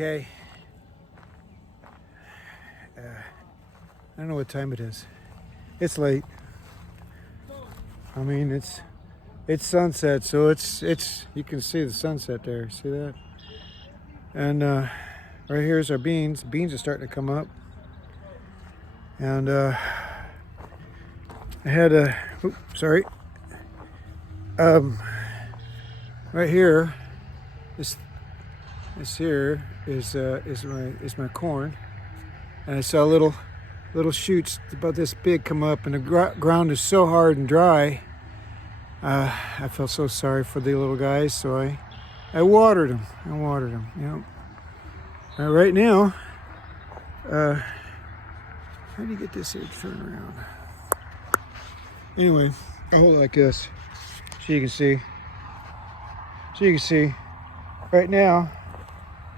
Okay. I don't know what time it is. It's late. I mean, it's sunset, so it's you can see the sunset there. See that? And right here's our beans. Beans are starting to come up. And I had a sorry. Right here, this here is my corn, and I saw little shoots about this big come up, and the ground is so hard and dry. I felt so sorry for the little guys, so I watered them. You know. Right now, how do you get this here to turn around? Anyway, I'll hold it like this so you can see. Right now,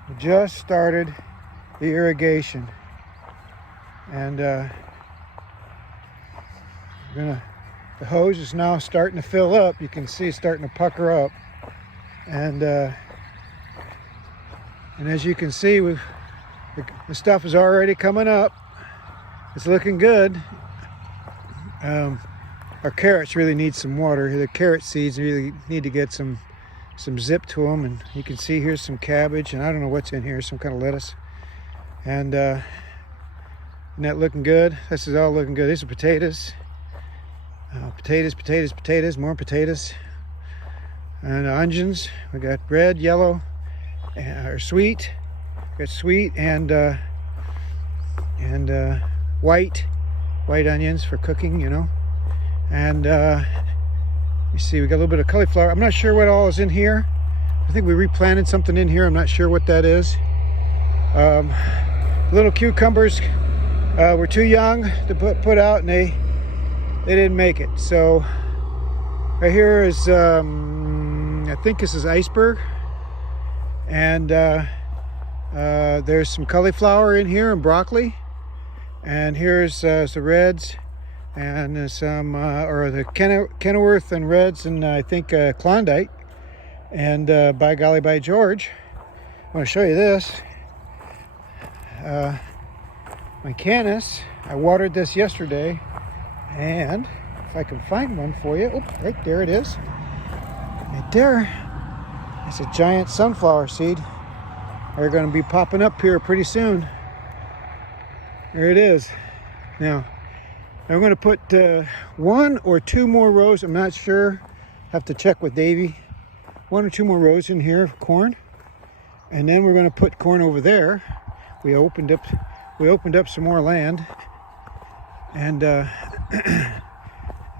we just started the irrigation, and the hose is now starting to fill up. You can see it's starting to pucker up, and as you can see, the stuff is already coming up. It's looking good. Our carrots really need some water. The carrot seeds really need to get some zip to them, and you can see here's some cabbage, and I don't know what's in here, some kind of lettuce. And isn't that looking good? This is all looking good. These are potatoes. Potatoes, more potatoes. And onions. We got red, yellow, or sweet. We got sweet and white onions for cooking, you know. And you see, we got a little bit of cauliflower. I'm not sure what all is in here. I think we replanted something in here. I'm not sure what that is. Little cucumbers were too young to put out, and they didn't make it. So right here is I think this is iceberg, and there's some cauliflower in here and broccoli, and here's the reds, and some or the Kenilworth and reds, and I think Klondike, and by golly, by George, I want to show you this. My canis, I watered this yesterday, and if I can find one for you, oh, right there it is. Right there, it's a giant sunflower seed. They're going to be popping up here pretty soon. There it is. Now, I'm going to put 1 or 2 more rows. I'm not sure. Have to check with Davey. 1 or 2 more rows in here of corn, and then we're going to put corn over there. We opened up some more land, and it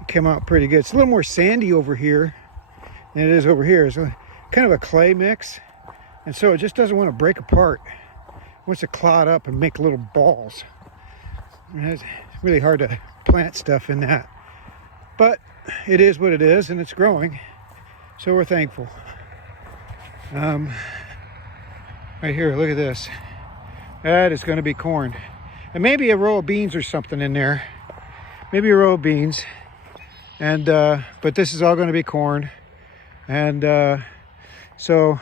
came out pretty good. It's a little more sandy over here than it is over here. It's kind of a clay mix, and so it just doesn't want to break apart. It wants to clot up and make little balls. And it's really hard to plant stuff in that, but it is what it is, and it's growing, so we're thankful. Right here, look at this. That is going to be corn, and maybe a row of beans or something in there. Maybe a row of beans, and but this is all going to be corn. And so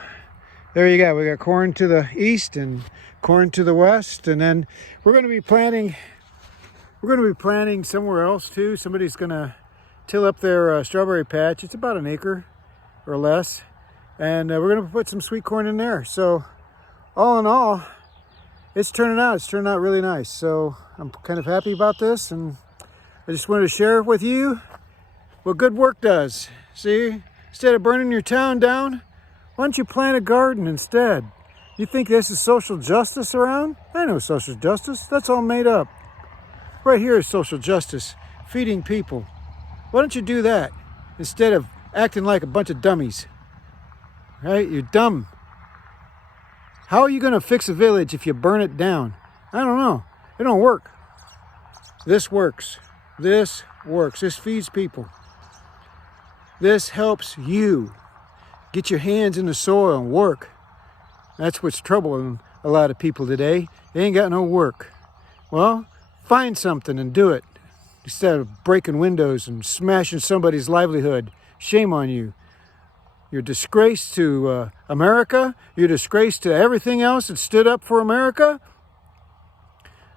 there you go. We got corn to the east and corn to the west, and then we're going to be planting. We're going to be planting somewhere else too. Somebody's going to till up their strawberry patch. It's about 1 acre or less, and we're going to put some sweet corn in there. So all in all, it's turning out really nice. So I'm kind of happy about this, and I just wanted to share with you what good work does. See, instead of burning your town down, why don't you plant a garden instead? You think this is social justice around? I know social justice. That's all made up. Right here is social justice, feeding people. Why don't you do that instead of acting like a bunch of dummies? Right? You're dumb. How are you going to fix a village if you burn it down? I don't know. It don't work. This works. This works. This feeds people. This helps you get your hands in the soil and work. That's what's troubling a lot of people today. They ain't got no work. Well, find something and do it instead of breaking windows and smashing somebody's livelihood. Shame on you. You're a disgrace to America. You're a disgrace to everything else that stood up for America.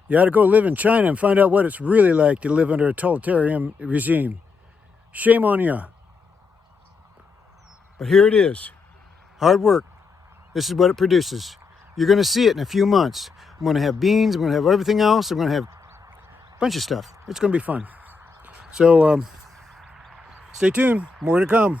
You ought to go live in China and find out what it's really like to live under a totalitarian regime. Shame on you. But here it is. Hard work. This is what it produces. You're going to see it in a few months. I'm going to have beans. I'm going to have everything else. I'm going to have a bunch of stuff. It's going to be fun. So stay tuned. More to come.